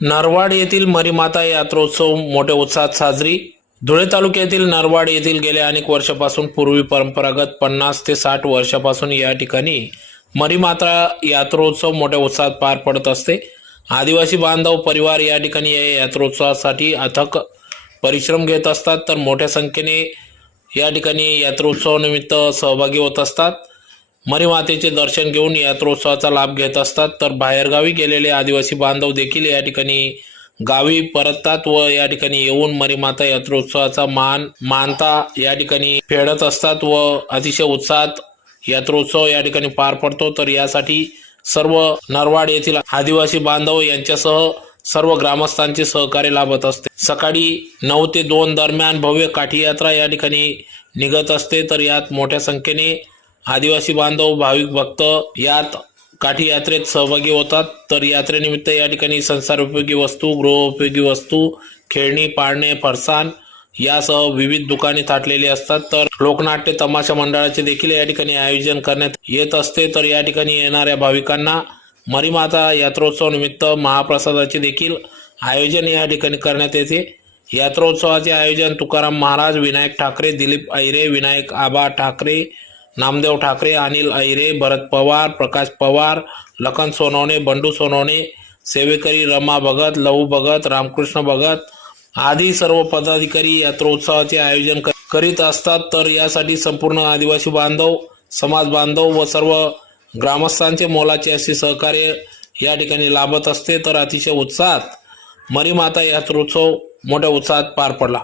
नरवाड येथील मरीमाता यात्रोत्सव मोठ्या उत्साहात साजरी। धुळे तालुक्यातील नरवाड येथील गेल्या अनेक वर्षापासून पूर्वी परंपरागत 50 ते 60 वर्षापासून या ठिकाणी मरीमाता यात्रोत्सव मोठ्या उत्साहात पार पडत असते। आदिवासी बांधव परिवार या ठिकाणी या यात्रोत्सवासाठी अथक परिश्रम घेत असतात, तर मोठ्या संख्येने या ठिकाणी यात्रोत्सवानिमित्त सहभागी होत असतात। मरीमातेचे दर्शन घेऊन यात्रोत्सवाचा लाभ घेत असतात, तर बाहेरगावी गेलेले आदिवासी बांधव देखील या ठिकाणी गावी परततात व या ठिकाणी येऊन मरीमाता यात्रोत्सवाचा मानता या ठिकाणी फेडत असतात व अतिशय उत्साहात यात्रोत्सव या ठिकाणी पार पडतो। तर यासाठी सर्व नरवाड येथील आदिवासी बांधव यांच्यासह सर्व ग्रामस्थांचे सहकार्य लाभत असते। सकाळी 9 ते 2 दरम्यान भव्य काठी यात्रा या ठिकाणी निघत असते, तर यात मोठ्या संख्येने आदिवासी बांधव भाविक भक्त यात काठी यात्रेत सहभागी होतात। तर यात्रेनिमित्त या ठिकाणी संसार उपयोगी वस्तू, गृहोपयोगी वस्तू, खेळणी, पाळणे, फरसाण यासह विविध दुकाने थाटलेली असतात। तर लोकनाट्य तमाशा मंडळाचे देखील या ठिकाणी आयोजन करण्यात येत असते। तर या ठिकाणी येणाऱ्या भाविकांना मरीमाता यात्रोत्सव निमित्त महाप्रसादाचे देखील आयोजन या ठिकाणी करण्यात येते। यात्रोत्सवाचे आयोजन तुकाराम महाराज, विनायक ठाकरे, दिलीप अहिरे, विनायक आबा ठाकरे, नामदेव ठाकरे, अनिल अहिरे, भरत पवार, प्रकाश पवार, लखन सोनवणे, बंडू सोनवणे, सेवेकरी रमा भगत, लहू भगत, रामकृष्ण भगत आदी सर्व पदाधिकारी यात्रोत्सवाचे आयोजन करीत असतात। तर यासाठी संपूर्ण आदिवासी बांधव, समाज बांधव व सर्व ग्रामस्थांचे मोलाचे असे सहकार्य या ठिकाणी लाभत असते। तर अतिशय उत्साहात मरीमाता यात्रोत्सव मोठ्या उत्साहात पार पडला।